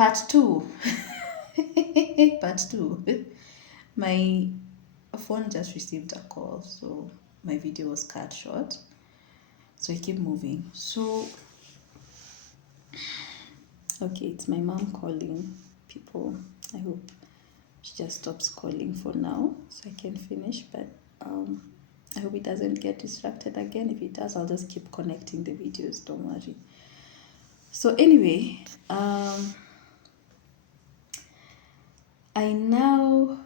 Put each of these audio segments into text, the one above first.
Part two. Part two. My phone just received a call, so my video was cut short. So I keep moving. So, okay, it's my mom calling people. I hope she just stops calling for now so I can finish. But I hope it doesn't get distracted again. If it does, I'll just keep connecting the videos. Don't worry. So anyway, I now,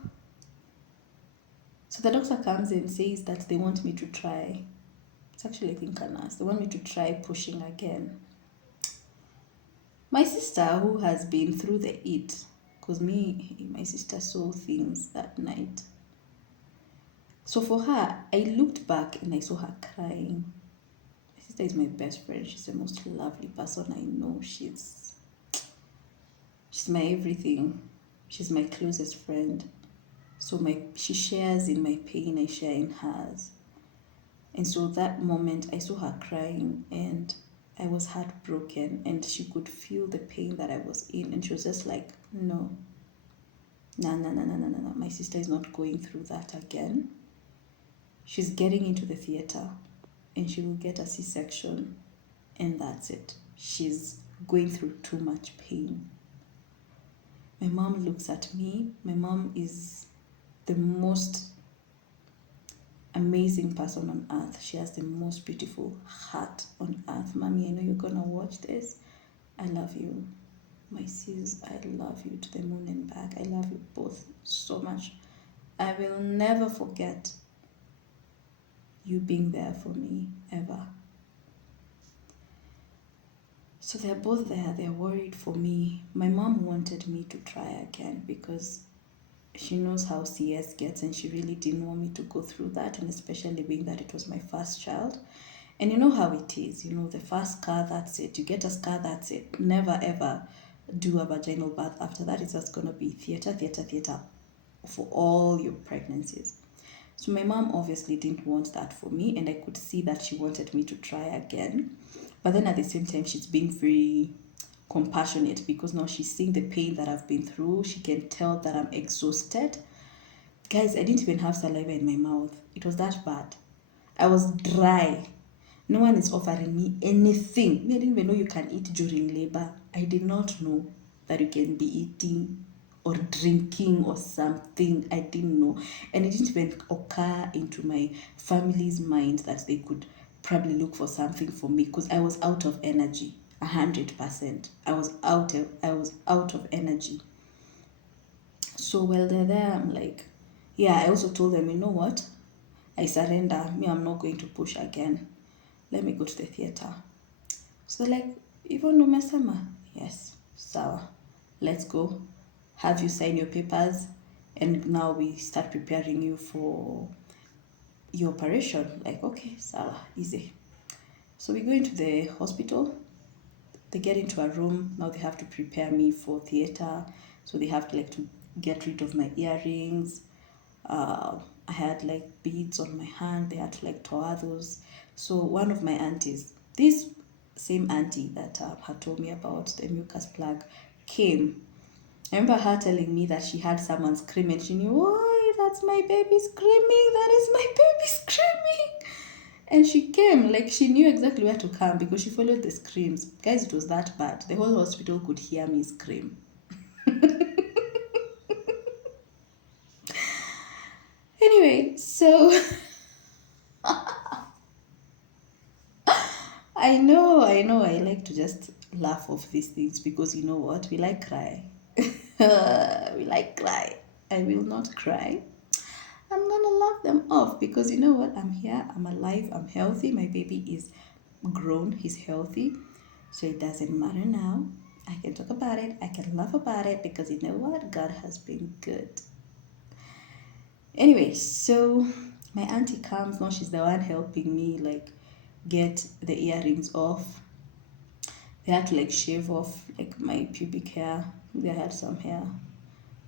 so the doctor comes and says that they want me to try. It's actually, I think, a nurse. They want me to try pushing again. My sister, who has been through the it, because my sister saw things that night. So for her, I looked back and I saw her crying. My sister is my best friend. She's the most lovely person I know. She's my everything. She's my closest friend. So she shares in my pain, I share in hers. And so that moment I saw her crying and I was heartbroken, and she could feel the pain that I was in, and she was just like, no, no. My sister is not going through that again. She's getting into the theater and she will get a C-section, and that's it. She's going through too much pain. My mom looks at me. My mom is the most amazing person on earth. She has the most beautiful heart on earth. Mommy, I know you're gonna watch this. I love you. My sis, I love you to the moon and back. I love you both so much. I will never forget you being there for me, ever. So they're both there. They're worried for me. My mom wanted me to try again because she knows how CS gets, and she really didn't want me to go through that, and especially being that it was my first child. And you know how it is, the first scar, that's it. You get a scar, that's it. Never ever do a vaginal birth after that. It's just going to be theater for all your pregnancies. So my mom obviously didn't want that for me, and I could see that she wanted me to try again. But then at the same time, she's being very compassionate because now she's seeing the pain that I've been through. She can tell that I'm exhausted. Guys, I didn't even have saliva in my mouth. It was that bad. I was dry. No one is offering me anything. I didn't even know you can eat during labor. I did not know that you can be eating or drinking or something. I didn't know. And it didn't even occur into my family's mind that they could probably look for something for me because I was out of energy. 100%. I was out of energy. So while they're there, I'm like, yeah, I also told them, you know what? I surrender. I'm not going to push again. Let me go to the theater. So they're like, Yvonne umesema? Yes, sawa. Let's go. Have you sign your papers, and now we start preparing you for your operation. Like, okay, sawa, easy. So we go into the hospital. They get into a room. Now they have to prepare me for theater. So they have to get rid of my earrings. I had beads on my hand. They had to toa those. So one of my aunties, this same auntie that had told me about the mucus plug, came. I remember her telling me that she had someone screaming. She knew, oh, that's my baby screaming. That is my baby screaming. And she came, she knew exactly where to come because she followed the screams. Guys, it was that bad. The whole hospital could hear me scream. Anyway, so I know, I like to just laugh off these things because you know what? We like cry. We like cry. I will not cry. I'm gonna laugh them off because you know what? I'm here, I'm alive, I'm healthy. My baby is grown, he's healthy. So it doesn't matter now. I can talk about it, I can laugh about it because you know what? God has been good. Anyway, so my auntie comes now. She's the one helping me get the earrings off. They had to shave off my pubic hair. They had some hair,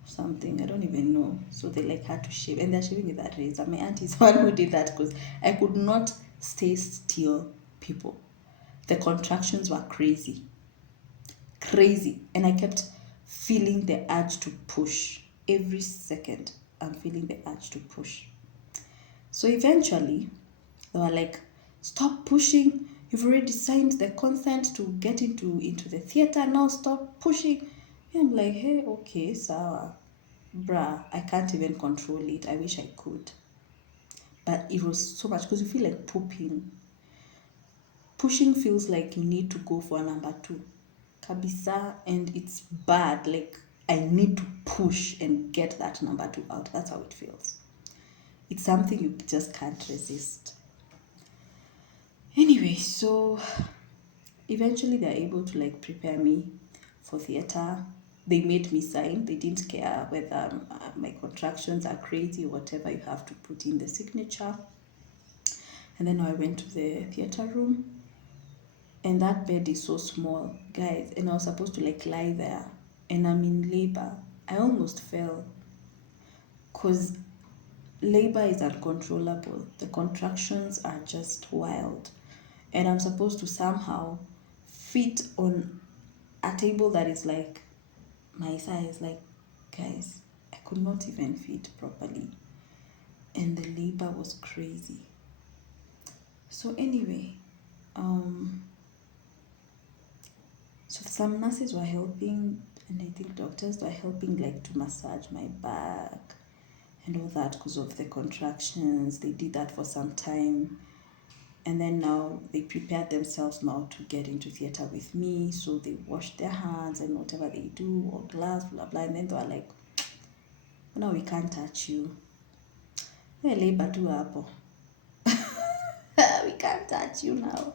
something I don't even know. So they had to shave, and they're shaving with that razor. My auntie is the one who did that because I could not stay still. People, the contractions were crazy, and I kept feeling the urge to push. Every second, I'm feeling the urge to push. So eventually, they were like, stop pushing. You've already signed the consent to get into the theater. Now stop pushing. And I'm like, hey, okay, sawa. Bruh, I can't even control it. I wish I could. But it was so much because you feel like pooping. Pushing feels like you need to go for a number two. Kabisa, and it's bad. Like, I need to push and get that number two out. That's how it feels. It's something you just can't resist. Anyway, so eventually they're able to like prepare me for theater. They made me sign. They didn't care whether my contractions are crazy or whatever. You have to put in the signature. And then I went to the theater room, and that bed is so small, guys. And I was supposed to like lie there, and I'm in labor. I almost fell because labor is uncontrollable. The contractions are just wild. And I'm supposed to somehow fit on a table that is like my size. Like, guys, I could not even fit properly. And the labor was crazy. So anyway, so some nurses were helping, and I think doctors were helping like to massage my back and all that because of the contractions. They did that for some time. And then now they prepared themselves now to get into theater with me. So they washed their hands and whatever they do, or gloves, blah, blah. And then they were like, no, we can't touch you. Labor tu hapo. We can't touch you now.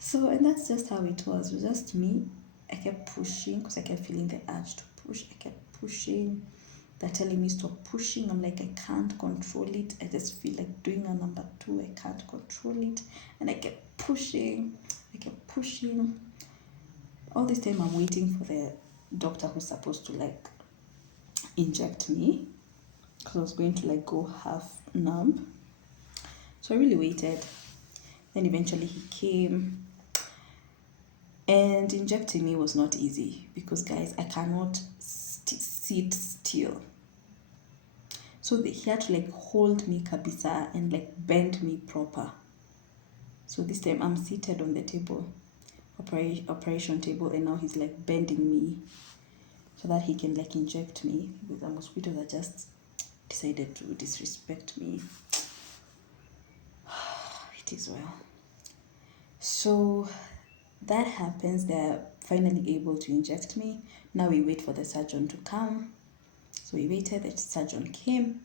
So, and that's just how it was. It was just me. I kept pushing because I kept feeling the urge to push. I kept pushing. They're telling me stop pushing. I'm like, I can't control it. I just feel like doing a number two. I can't control it. And I kept pushing. I kept pushing. All this time I'm waiting for the doctor who's supposed to like inject me, because I was going to like go half numb. So I really waited. Then eventually he came, and injecting me was not easy because, guys, I cannot sit still. So he had to like hold me kabisa and like bend me proper. So this time I'm seated on the table, operation table, and now he's like bending me so that he can like inject me with a mosquito that just decided to disrespect me. It is well. So that happens. They're finally able to inject me. Now we wait for the surgeon to come. So we waited. The surgeon came.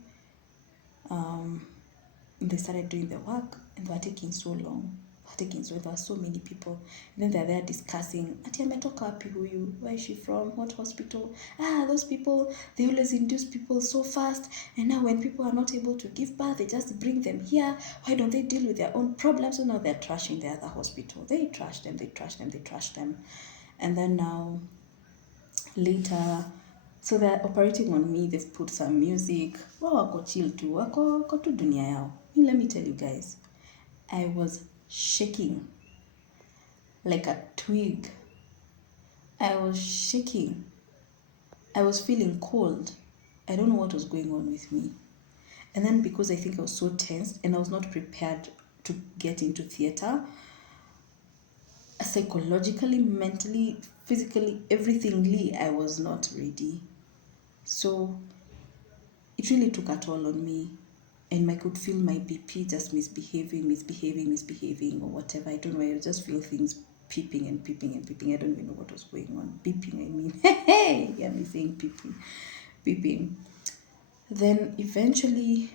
They started doing the work, and they were taking so long. There were so many people. And then they're there discussing, ati ametoka wapi huyu? Where is she from? What hospital? Those people, they always induce people so fast. And now when people are not able to give birth, they just bring them here. Why don't they deal with their own problems? So now they're trashing the other hospital. They trash them. And then now, later, so they're operating on me. They've put some music. Wako chill too. Wako tu dunia yao. Let me tell you guys, I was shaking like a twig. I was shaking. I was feeling cold. I don't know what was going on with me. And then because I think I was so tense and I was not prepared to get into theater, psychologically, mentally, physically, everythingly, I was not ready. So it really took a toll on me. And I could feel my BP just misbehaving, or whatever. I don't know. I just feel things peeping. I don't even know what was going on. Beeping, I mean. Hey, yeah, me saying beeping. Then eventually,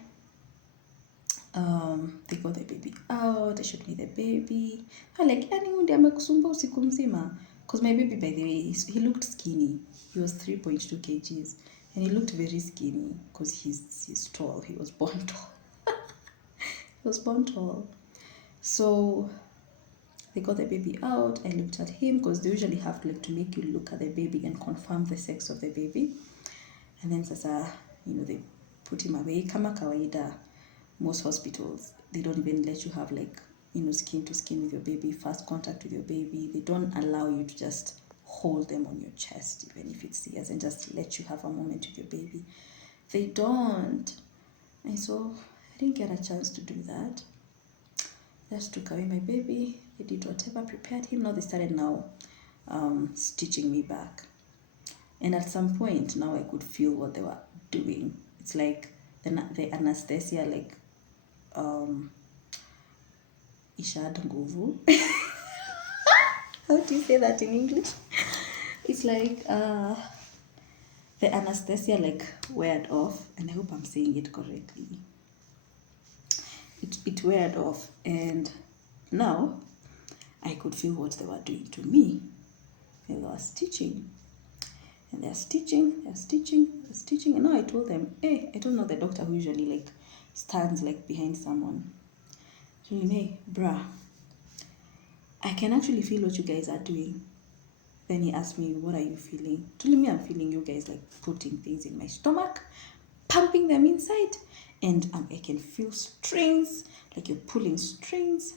they got the baby out. They showed me the baby. I'm like, yani amekusumba usiku mzima. Because my baby, by the way, he looked skinny. He was 3.2 kgs. And he looked very skinny because he's tall. He was born tall. So they got the baby out. I looked at him because they usually have to make you look at the baby and confirm the sex of the baby. And then sasa, they put him away. Kama kawaida, most hospitals, they don't even let you have skin to skin with your baby, first contact with your baby. They don't allow you to just hold them on your chest, even if it's years, and just let you have a moment with your baby. They don't. And so I didn't get a chance to do that. Just took away my baby. They did whatever, prepared him. Now they started stitching me back. And at some point, now I could feel what they were doing. It's like the anesthesia, like, ishad nguvu. How do you say that in English? It's like the anesthesia like weared off, and I hope I'm saying it correctly. It weared off, and now I could feel what they were doing to me. And they were stitching. And they're stitching. And now I told them, hey, I don't know the doctor who usually like stands like behind someone. So, hey, bruh, I can actually feel what you guys are doing. Then he asked me, what are you feeling? Told me, I'm feeling you guys like putting things in my stomach, pumping them inside, and I can feel strings, like you're pulling strings.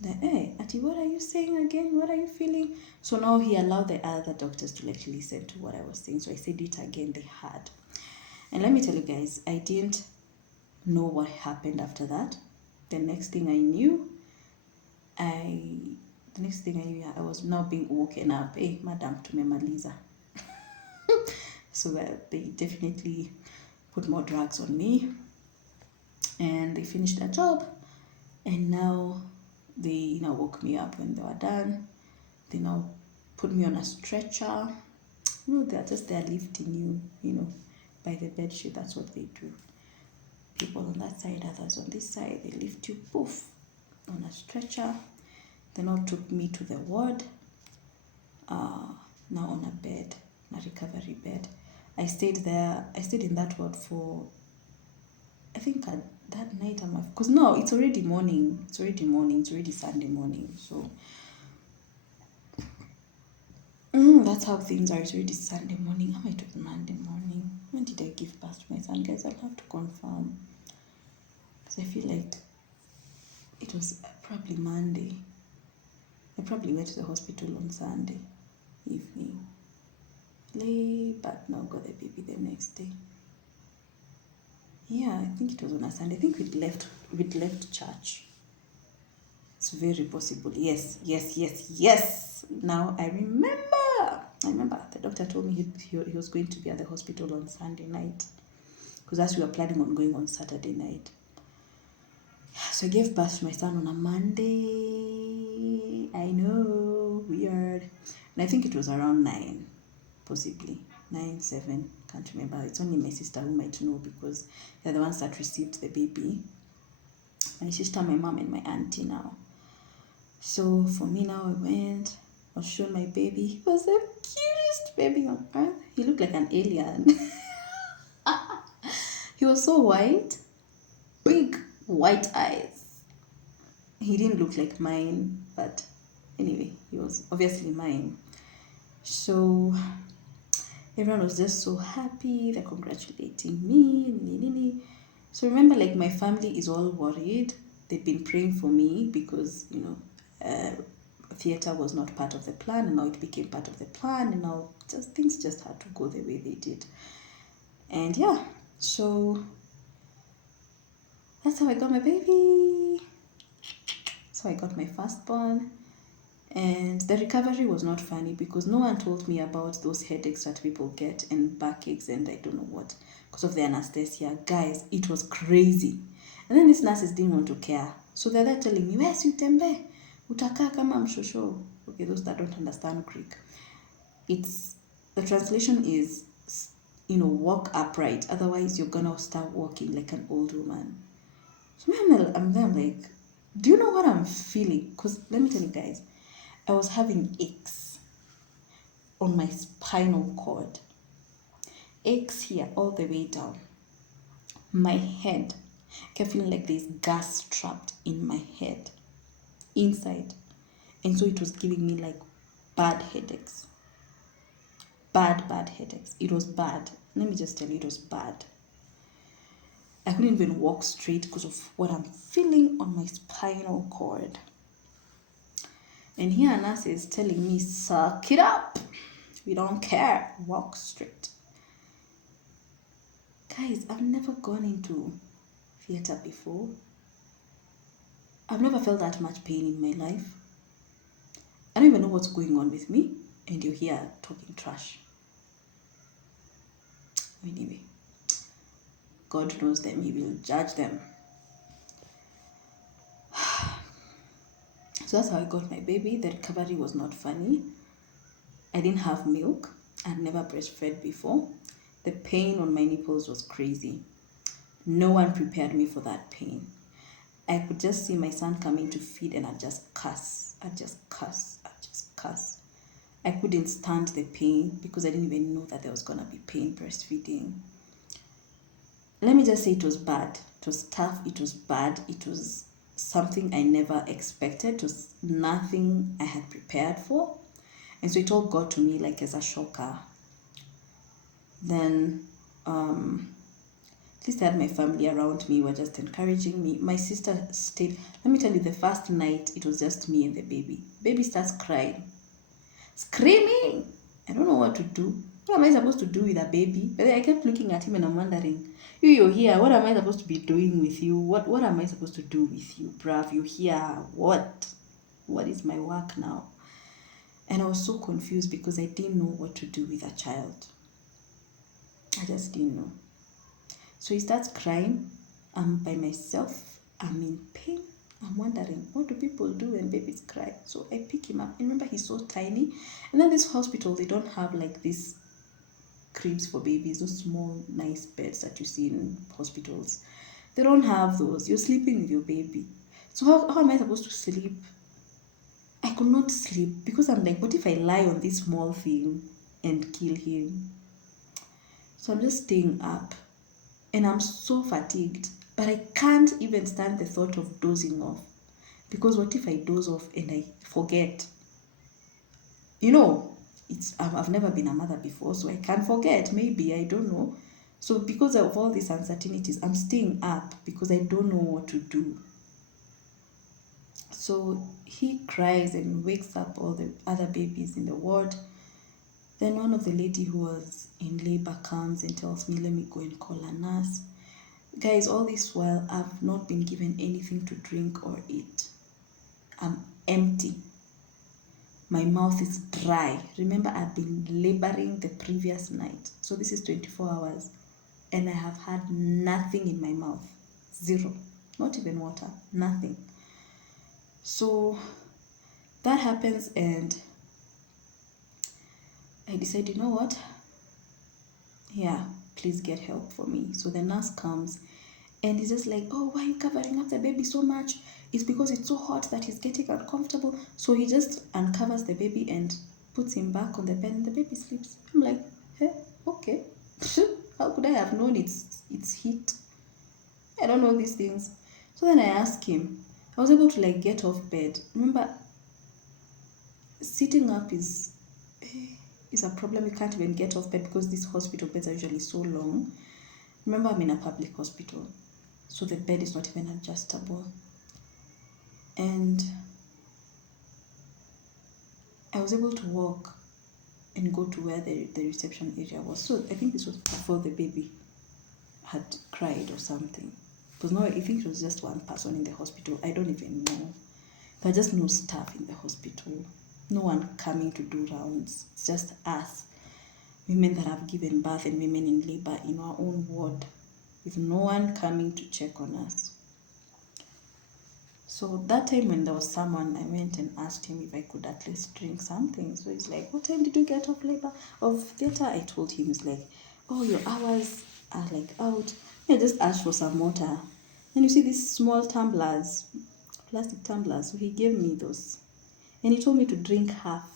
Then, hey, Ati, what are you saying again? What are you feeling? So now he allowed the other doctors to like listen to what I was saying. So I said it again, they had. And let me tell you guys, I didn't know what happened after that. The next thing I knew, I was now being woken up. Hey, madam, tumemaliza. So they definitely put more drugs on me, and they finished their job, and now they woke me up when they were done. They now put me on a stretcher. They're just there lifting you, by the bed sheet. That's what they do. People on that side, others on this side, they lift you, poof, on a stretcher. They now took me to the ward, now on a bed, a recovery bed. I stayed in that ward for, I think that night, because now it's already morning. It's already Sunday morning. So that's how things are. It's already Sunday morning. How am I talking Monday morning? When did I give birth to my son? Guys, I'll have to confirm. Because I feel like it was probably Monday. I probably went to the hospital on Sunday evening. Late, but now got the baby the next day. Yeah, I think it was on a Sunday. I think we'd left church. It's very possible. Yes. Now I remember the doctor told me he was going to be at the hospital on Sunday night, because as we were planning on going on Saturday night. So I gave birth to my son on a Monday. I know, weird. And I think it was around 9, possibly 9, 7, can't remember. It's only my sister who might know, because they're the ones that received the baby. My sister, my mom, and my auntie now. So for me now, I went, I was shown my baby. He was the cutest baby on earth. He looked like an alien. He was so white, big white eyes. He didn't look like mine, but anyway, he was obviously mine. So everyone was just so happy. They're congratulating me. So remember, like, my family is all worried. They've been praying for me because, theater was not part of the plan, and now it became part of the plan, and now things just had to go the way they did. And yeah, so that's how I got my baby. So I got my firstborn. And the recovery was not funny, because no one told me about those headaches that people get and backaches and I don't know what, because of the anesthesia. Guys, it was crazy. And then these nurses didn't want to care. So they're there telling me, yes, utembe, utakaa kama mshosho. Okay, those that don't understand Greek. The translation is, walk upright. Otherwise, you're going to start walking like an old woman. So I'm there, I'm like, do you know what I'm feeling? Because let me tell you guys, I was having aches on my spinal cord. Aches here all the way down. My head, I kept feeling like there's gas trapped in my head, inside. And so it was giving me like bad headaches. Bad headaches. It was bad. Let me just tell you, it was bad. I couldn't even walk straight because of what I'm feeling on my spinal cord. And here a nurse is telling me, suck it up. We don't care. Walk straight. Guys, I've never gone into theater before. I've never felt that much pain in my life. I don't even know what's going on with me, and you're here talking trash. Anyway, God knows them, He will judge them. So that's how I got my baby. The recovery was not funny. I didn't have milk. I'd never breastfed before. The pain on my nipples was crazy. No one prepared me for that pain. I could just see my son coming to feed and I'd just cuss. I couldn't stand the pain because I didn't even know that there was going to be pain breastfeeding. Let me just say it was bad. It was tough. It was bad. It was something I never expected. It was nothing I had prepared for. And so it all got to me like as a shocker. Then, at least I had my family around me, were just encouraging me. My sister stayed. Let me tell you, the first night, it was just me and the baby. Baby starts crying, screaming. I don't know what to do. What am I supposed to do with a baby? But then I kept looking at him and I'm wondering, you're here. What am I supposed to be doing with you? What am I supposed to do with you, bruv? You're here. What? What is my work now? And I was so confused because I didn't know what to do with a child. I just didn't know. So he starts crying. I'm by myself. I'm in pain. I'm wondering, what do people do when babies cry? So I pick him up. And remember, he's so tiny. And then this hospital, they don't have like these cribs for babies, those small, nice beds that you see in hospitals. They don't have those. You're sleeping with your baby. So how am I supposed to sleep? I could not sleep because I'm like, what if I lie on this small thing and kill him? So I'm just staying up and I'm so fatigued, but I can't even stand the thought of dozing off because what if I doze off and I forget? You know, I've never been a mother before, so I can't forget. Maybe, I don't know. So because of all these uncertainties, I'm staying up because I don't know what to do. So he cries and wakes up all the other babies in the ward. Then one of the lady who was in labor comes and tells me, let me go and call a nurse. Guys, all this while, I've not been given anything to drink or eat. I'm empty. My mouth is dry. Remember, I've been laboring the previous night. So this is 24 hours. And I have had nothing in my mouth. Zero. Not even water. Nothing. So that happens and I decide, you know what? Yeah, please get help for me. So the nurse comes and he's just like, oh, why are you covering up the baby so much? It's because it's so hot that he's getting uncomfortable. So he just uncovers the baby and puts him back on the bed and the baby sleeps. I'm like, hey, okay. How could I have known it's heat? I don't know these things. So then I asked him. I was able to like get off bed. Remember, sitting up is a problem. You can't even get off bed because these hospital beds are usually so long. Remember, I'm in a public hospital, so the bed is not even adjustable. And I was able to walk and go to where the reception area was. So I think this was before the baby had cried or something. Because no, I think it was just one person in the hospital. I don't even know. There are just no staff in the hospital. No one coming to do rounds. It's just us, women that have given birth and women in labor in our own ward, with no one coming to check on us. So that time when there was someone, I went and asked him if I could at least drink something. So he's like, what time did you get off theater? I told him, he's like, oh, your hours are like out. I just asked for some water. And you see these small tumblers, plastic tumblers. So he gave me those. And he told me to drink half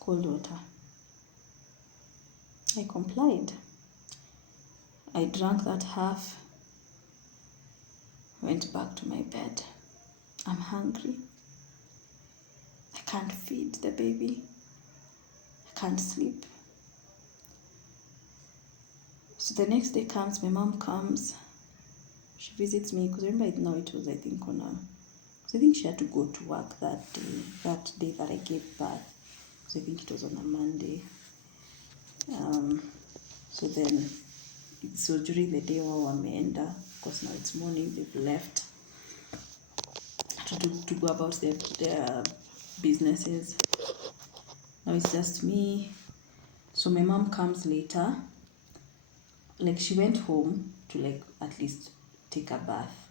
cold water. I complied. I drank that half, went back to my bed. I'm hungry. I can't feed the baby. I can't sleep. So the next day comes, my mom comes. She visits me because remember now it was, I think, on a... So I think she had to go to work that day that I gave birth. So I think it was on a Monday. So during the day while wameenda, because now it's morning, they've left to go about their businesses. Now it's just me. So my mom comes later. Like, she went home to like at least take a bath.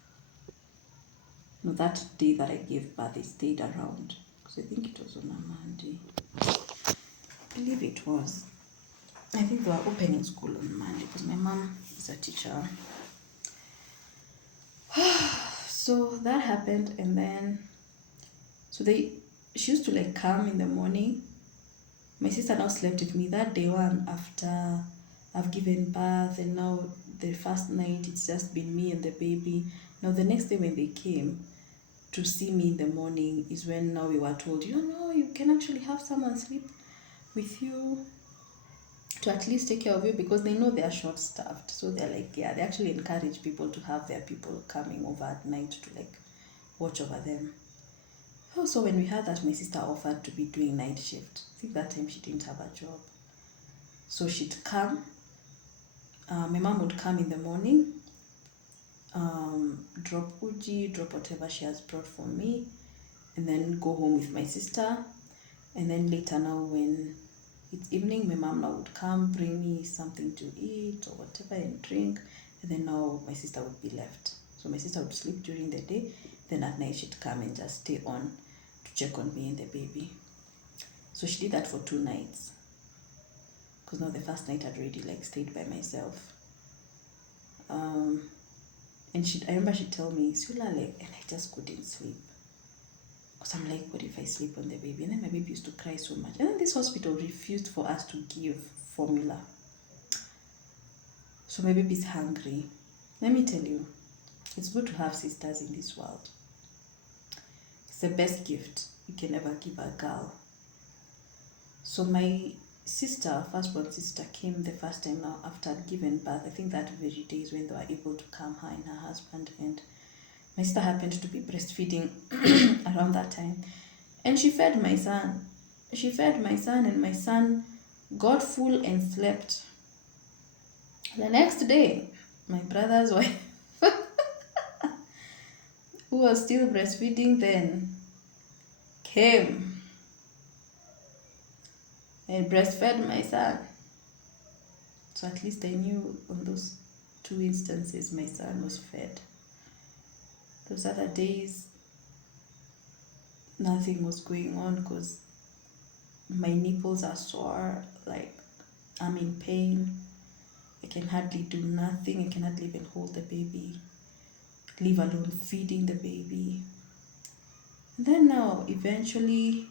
No, that day that I gave birth, they stayed around. Because I think it was on a Monday. I believe it was. I think they were opening school on Monday because my mom is a teacher. So that happened, and then she used to like come in the morning. My sister now slept with me that day one after I've given birth, and now the first night it's just been me and the baby. Now the next day when they came to see me in the morning is when now we were told, you can actually have someone sleep with you to at least take care of you, because they know they are short staffed. So they're like, yeah, they actually encourage people to have their people coming over at night to like watch over them. Also, when we heard that my sister offered to be doing night shift, I think that time she didn't have a job. So she'd come, my mom would come in the morning, drop uji, drop whatever she has brought for me, and then go home with my sister. And then later now when it's evening, my mom now would come, bring me something to eat or whatever and drink, and then now my sister would be left. So my sister would sleep during the day, then at night she'd come and just stay on to check on me and the baby. So she did that for 2 nights. Because now the first night I'd already like stayed by myself. And I remember she'd tell me, Sula, like, and I just couldn't sleep. Because I'm like, what if I sleep on the baby? And then my baby used to cry so much. And then this hospital refused for us to give formula. So my baby's hungry. Let me tell you, it's good to have sisters in this world. It's the best gift you can ever give a girl. So my sister, firstborn sister, came the first time now after I'd given birth. I think that very day is when they were able to come, her and her husband. And my sister happened to be breastfeeding around that time. And she fed my son. And my son got full and slept. The next day, my brother's wife, who was still breastfeeding then, came and breastfed my son. So at least I knew on those 2 instances my son was fed. Those other days, nothing was going on because my nipples are sore, like I'm in pain. I can hardly do nothing. I can hardly even hold the baby, leave alone feeding the baby. And then now, eventually,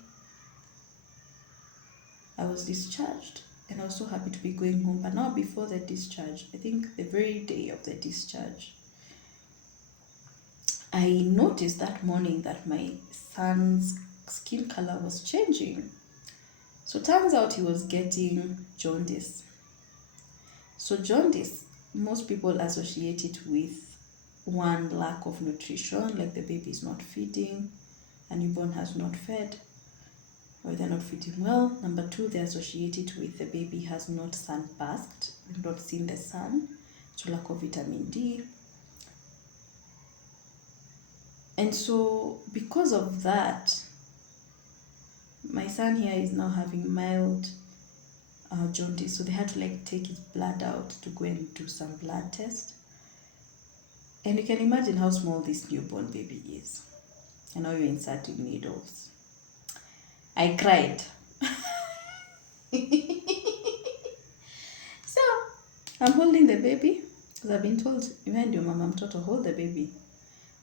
I was discharged, and I was so happy to be going home. But now before the discharge, I think the very day of the discharge, I noticed that morning that my son's skin color was changing. So turns out he was getting jaundice. So jaundice, most people associate it with one, lack of nutrition, like the baby is not feeding, a newborn has not fed, or they're not feeding well. Number 2, they associate it with the baby has not sun-basked, not seen the sun, so lack of vitamin D. And so because of that, my son here is now having mild jaundice. So they had to like take his blood out to go and do some blood test. And you can imagine how small this newborn baby is. And now you're inserting needles. I cried. So I'm holding the baby because I've been told, even your mama mtoto, hold the baby.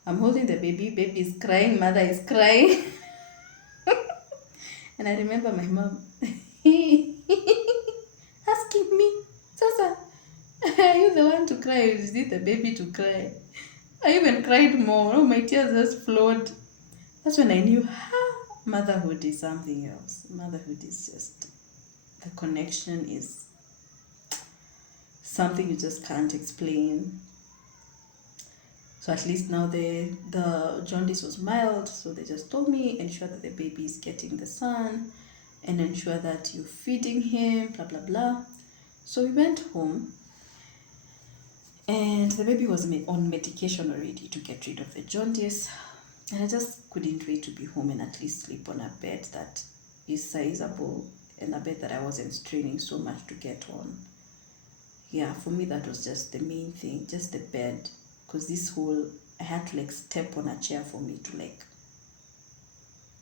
I'm holding the baby, baby is crying, mother is crying. And I remember my mom asking me, Sasa, are you the one to cry or is it the baby to cry? I even cried more. Oh, my tears just flowed. That's when I knew, motherhood is something else. Motherhood is just, the connection is something you just can't explain. So at least now the jaundice was mild, so they just told me, ensure that the baby is getting the sun, and ensure that you're feeding him, blah blah blah. So we went home, and the baby was on medication already to get rid of the jaundice. And I just couldn't wait to be home and at least sleep on a bed that is sizable and a bed that I wasn't straining so much to get on. Yeah, for me, that was just the main thing, just the bed. Because I had to like step on a chair for me to like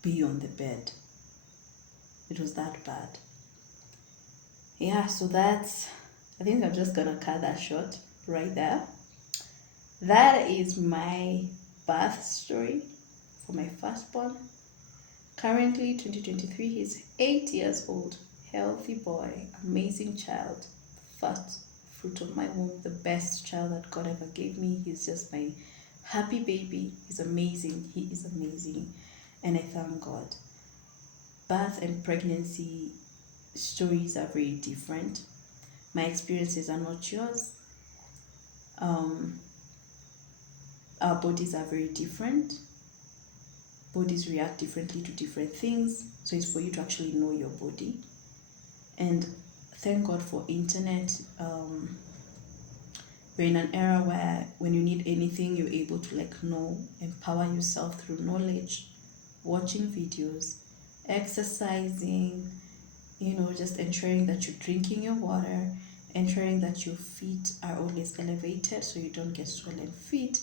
be on the bed. It was that bad. Yeah, so I think I'm just gonna cut that short right there. That is my birth story for my firstborn. Currently 2023, he's 8 years old, healthy boy, amazing child, first fruit of my womb, the best child that God ever gave me. He's just my happy baby. He's amazing. He is amazing. And I thank God. Birth and pregnancy stories are very different. My experiences are not yours. Our bodies are very different. Bodies react differently to different things. So it's for you to actually know your body. And thank God for internet. We're in an era where when you need anything, you're able to like know, empower yourself through knowledge, watching videos, exercising, just ensuring that you're drinking your water, ensuring that your feet are always elevated so you don't get swollen feet,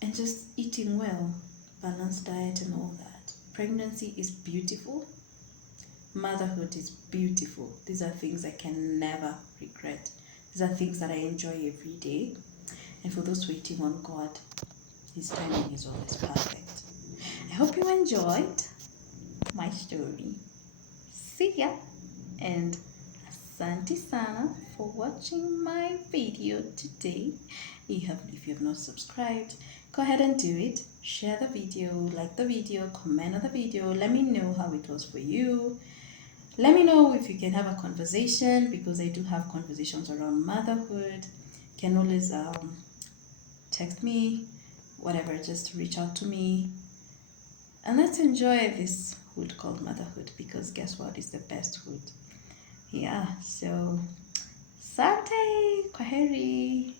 and just eating well, balanced diet and all that. Pregnancy is beautiful. Motherhood is beautiful. These are things I can never regret. These are things that I enjoy every day. And for those waiting on God, His timing is always perfect. I hope you enjoyed my story. See ya! And asante sana for watching my video today. If you have not subscribed, go ahead and do it. Share the video, like the video, comment on the video. Let me know how it was for you. Let me know if you can have a conversation, because I do have conversations around motherhood. You can always text me, whatever, just reach out to me. And let's enjoy this hood called motherhood, because guess what? It's the best hood. Yeah, so Sante, kwaheri.